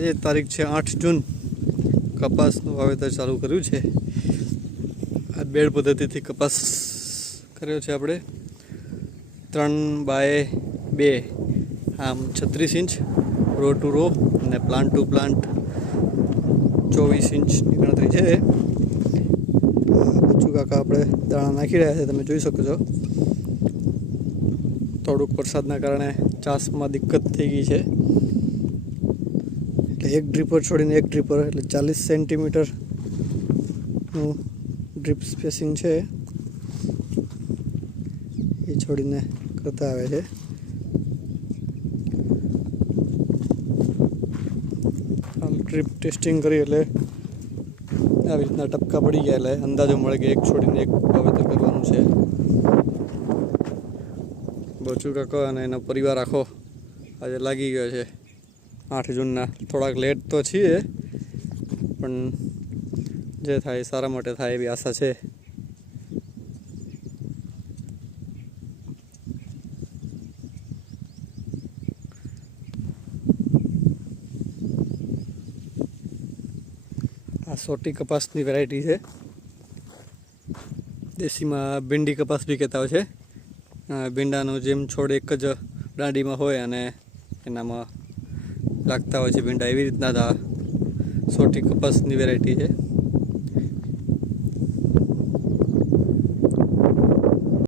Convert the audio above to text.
આજે તારીખ છે 8 જૂન. કપાસનું વાવેતર ચાલુ કર્યું છે. આ બેડ પદ્ધતિથી કપાસ કર્યો છે આપણે 3x2, આમ 36 ઇંચ રો ટુ રો અને પ્લાન્ટ ટુ પ્લાન્ટ 24 ઇંચની ગણતરી છે. બચ્ચુ કાકા આપણે દાણા નાખી રહ્યા છે, તમે જોઈ શકો છો. થોડુંક વરસાદના કારણે ચાસમાં દિક્કત થઈ ગઈ છે, એટલે એક ડ્રીપર છોડીને એક ડ્રીપર, એટલે 40 સેન્ટીમીટરનું ડ્રીપ સ્પેસિંગ છે એ છોડીને કરતા આવે છે. આમ ડ્રીપ ટેસ્ટિંગ કરી એટલે આવી રીતના ટપકા પડી ગયા એટલે અંદાજો મળે કે એક છોડીને એક વાવેતર કરવાનું છે. બચ્ચુ કાકા અને એનો પરિવાર આખો આજે લાગી ગયો છે 8 જૂનના. થોડાક લેટ તો છીએ, પણ જે થાય સારા માટે થાય એવી આશા છે. આ સોટી કપાસની વેરાયટી છે. દેશીમાં ભીંડી કપાસ બી કહેતા હોય છે. ભીંડાનું જેમ છોડ એક જ દાંડીમાં હોય અને એનામાં લાગતા હોય છે ભીંડા, એવી રીતના આ સોટી કપાસની વેરાયટી છે.